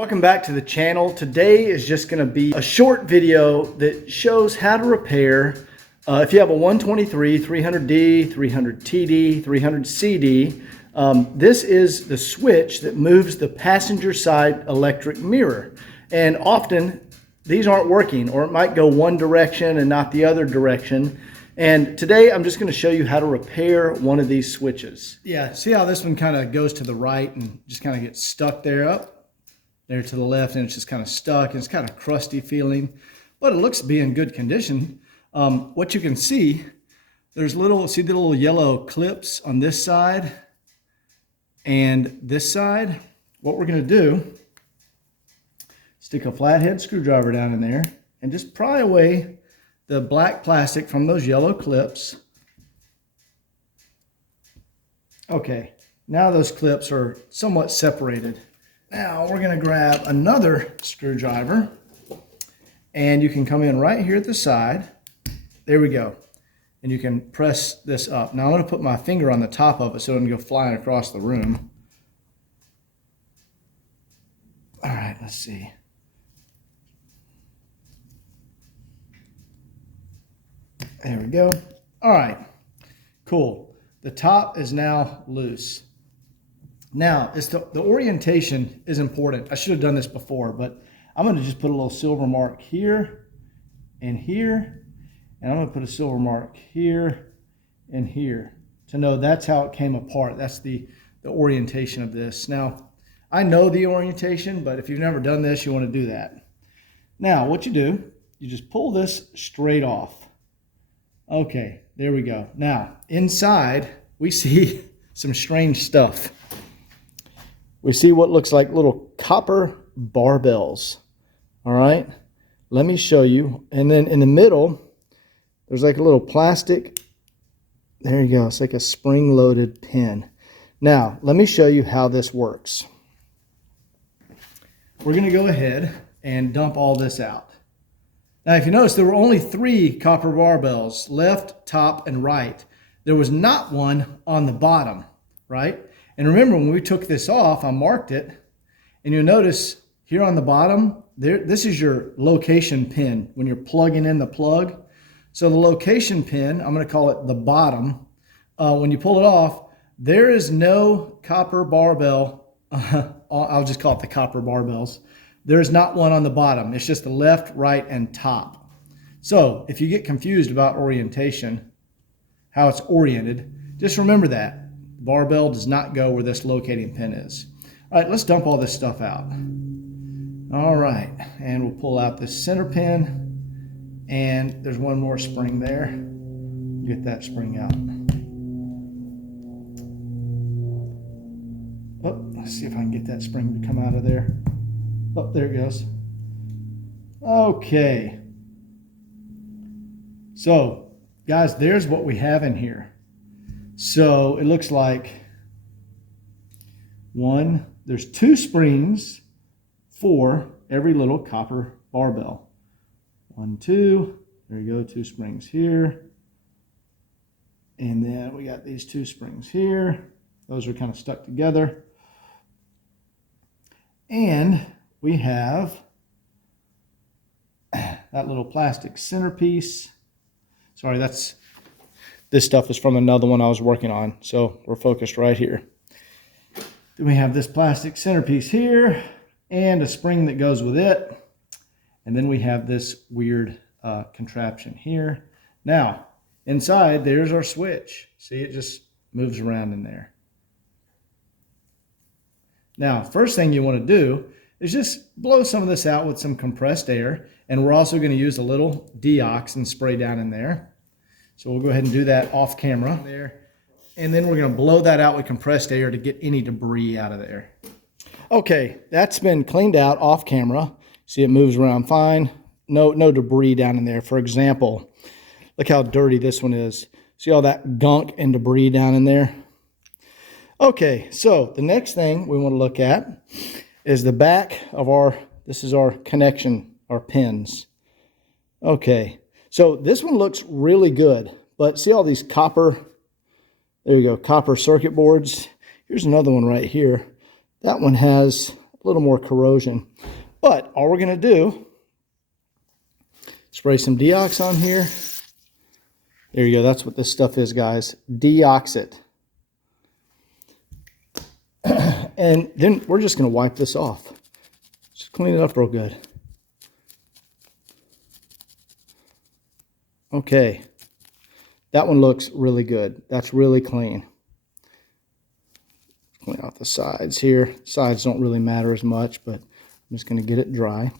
Welcome back to the channel. Today is just going to be a short video that shows how to repair if you have a 123, 300D, 300TD, 300CD. This is the switch that moves the passenger side electric mirror. And often these aren't working, or it might go one direction and not the other direction. And today I'm just going to show you how to repair one of these switches. Yeah, see how this one kind of goes to the right and just kind of gets stuck there up? There to the left, and it's just kind of stuck, and it's kind of crusty feeling, but it looks to be in good condition. What you can see, there's see the little yellow clips on this side and this side. What we're going to do, stick a flathead screwdriver down in there and just pry away the black plastic from those yellow clips. Okay, now those clips are somewhat separated. Now we're going to grab another screwdriver, and you can come in right here at the side. There we go. And you can press this up. Now I'm going to put my finger on the top of it so it doesn't go flying across the room. All right, let's see. There we go. All right, cool. The top is now loose. Now, the orientation is important. I should have done this before, but I'm going to just put a little silver mark here and here, and I'm going to put a silver mark here and here to know that's how it came apart. That's the orientation of this. Now, I know the orientation, but if you've never done this, you want to do that. Now, what you do, you just pull this straight off. Okay, there we go. Now, inside, we see some strange stuff. We see what looks like little copper barbells. All right, let me show you. And then in the middle, there's like a little plastic. There you go. It's like a spring-loaded pin. Now, let me show you how this works. We're going to go ahead and dump all this out. Now, if you notice, there were only 3 copper barbells, left, top, and right. There was not one on the bottom, right? And remember, when we took this off, I marked it, and you'll notice here on the bottom, this is your location pin when you're plugging in the plug. So the location pin, I'm going to call it the bottom. When you pull it off, there is no copper barbell. I'll just call it the copper barbells. There's not one on the bottom. It's just the left, right, and top. So if you get confused about orientation, how it's oriented, just remember that. Barbell does not go where this locating pin is. All right, let's dump all this stuff out. All right, and we'll pull out this center pin, and there's one more spring there. Get that spring out. Oh, let's see if I can get that spring to come out of there. Oh, there it goes. Okay. So, guys, there's what we have in here. So it looks like there's 2 springs for every little copper barbell. 1, 2, there you go, 2 springs here. And then we got these 2 springs here. Those are kind of stuck together. And we have that little plastic centerpiece. Sorry, this stuff is from another one I was working on, so we're focused right here. Then we have this plastic centerpiece here and a spring that goes with it. And then we have this weird contraption here. Now, inside, there's our switch. See, it just moves around in there. Now, first thing you want to do is just blow some of this out with some compressed air. And we're also going to use a little Deox and spray down in there. So we'll go ahead and do that off camera there. And then we're going to blow that out with compressed air to get any debris out of there. Okay, that's been cleaned out off camera. See, it moves around fine. No debris down in there. For example, look how dirty this one is. See all that gunk and debris down in there? Okay, so the next thing we want to look at is the back of this is our connection, our pins. Okay. So this one looks really good, but see all these copper, there you go, copper circuit boards. Here's another one right here. That one has little more corrosion. But all we're going to do, spray some Deox on here. There you go. That's what this stuff is, guys. Deoxit. And then we're just going to wipe this off. Just clean it up real good. Okay. That one looks really good. That's really clean. Clean out the sides here. Sides don't really matter as much, but I'm just going to get it dry.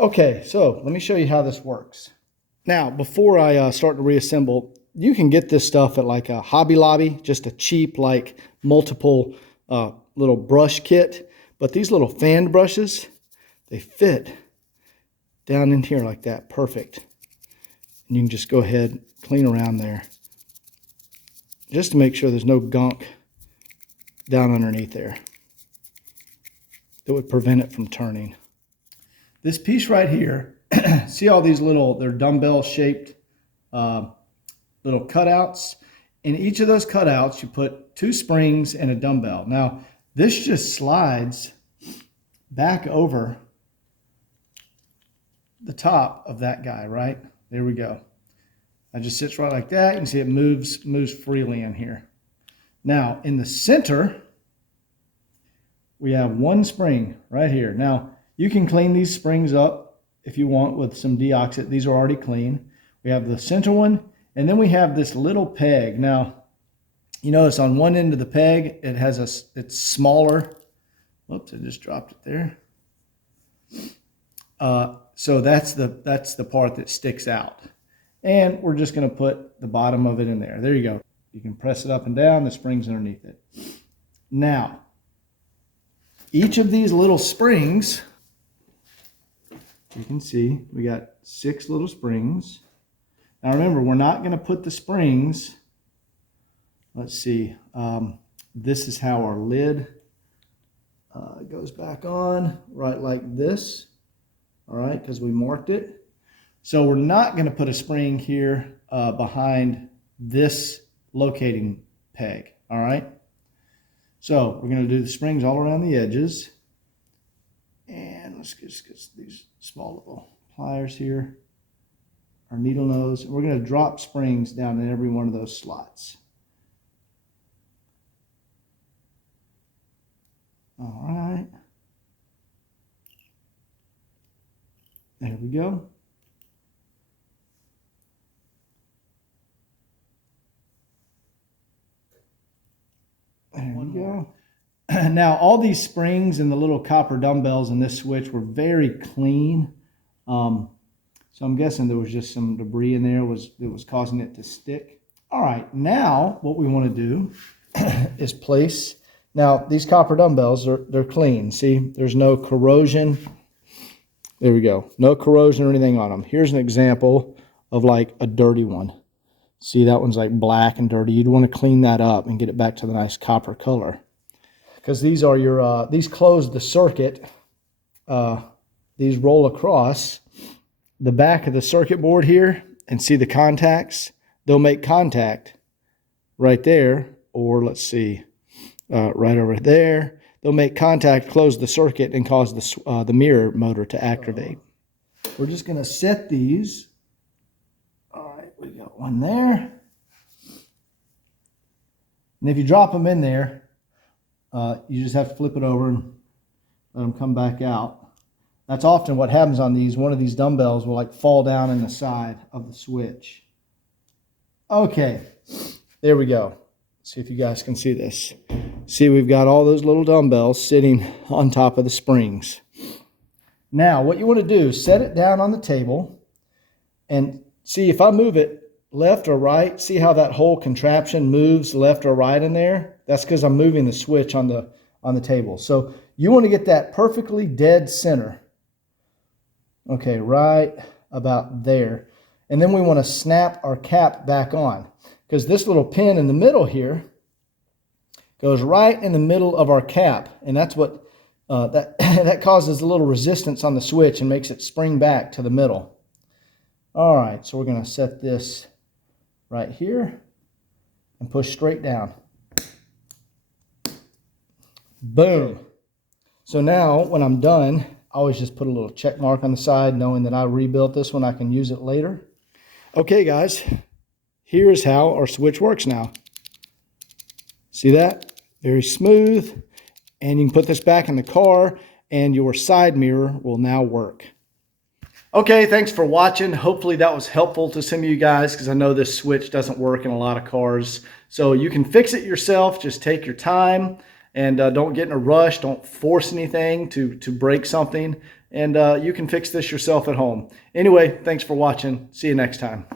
Okay, so let me show you how this works. Now, before I start to reassemble, you can get this stuff at like a Hobby Lobby, just a cheap, like multiple little brush kit. But these little fan brushes, they fit down in here like that, perfect. And you can just go ahead, clean around there, just to make sure there's no gunk down underneath there that would prevent it from turning. This piece right here, see all these little, they're dumbbell shaped little cutouts. In each of those cutouts, you put 2 springs and a dumbbell. Now, this just slides back over the top of that guy, right? There we go. It just sits right like that. You can see it moves freely in here. Now, in the center, we have 1 spring right here. Now, you can clean these springs up if you want with some Deoxit. These are already clean. We have the center one, and then we have this little peg. Now, you notice on one end of the peg, it's smaller. Whoops, I just dropped it there. So that's the part that sticks out. And we're just going to put the bottom of it in there. There you go. You can press it up and down. The spring's underneath it. Now, each of these little springs, you can see we got 6 little springs. Now remember, we're not going to put the springs, let's see, this is how our lid goes back on, right like this, all right, because we marked it. So we're not going to put a spring here behind this locating peg, all right? So we're going to do the springs all around the edges. And let's just get these small little pliers here, our needle nose, and we're going to drop springs down in every one of those slots. All right. There we go. There we go. Now, all these springs and the little copper dumbbells in this switch were very clean. So I'm guessing there was just some debris in there that was causing it to stick. All right, now what we want to do is place. Now, these copper dumbbells, they're clean. See, there's no corrosion. There we go. No corrosion or anything on them. Here's an example of like a dirty one. See, that one's like black and dirty. You'd want to clean that up and get it back to the nice copper color. Because these are your, these close the circuit. These roll across the back of the circuit board here and see the contacts. They'll make contact right there, or let's see, right over there. They'll make contact, close the circuit, and cause the mirror motor to activate. We're just going to set these. All right, we got one there. And if you drop them in there, you just have to flip it over and let them come back out. That's often what happens on these. One of these dumbbells will like fall down in the side of the switch. Okay, there we go. See if you guys can see this. See, we've got all those little dumbbells sitting on top of the springs. Now, what you want to do, set it down on the table and see if I move it left or right. See how that whole contraption moves left or right in there? That's because I'm moving the switch on the table. So you want to get that perfectly dead center. Okay, right about there. And then we want to snap our cap back on, because this little pin in the middle here goes right in the middle of our cap, and that's what that causes a little resistance on the switch and makes it spring back to the middle. All right, so we're going to set this right here and push straight down. Boom. So now when I'm done, I always just put a little check mark on the side, knowing that I rebuilt this one, I can use it later. Okay guys, here is how our switch works now. See that? Very smooth. And you can put this back in the car and your side mirror will now work. Okay, thanks for watching. Hopefully that was helpful to some of you guys, because I know this switch doesn't work in a lot of cars. So you can fix it yourself. Just take your time and don't get in a rush. Don't force anything to break something. And you can fix this yourself at home. Anyway, thanks for watching. See you next time.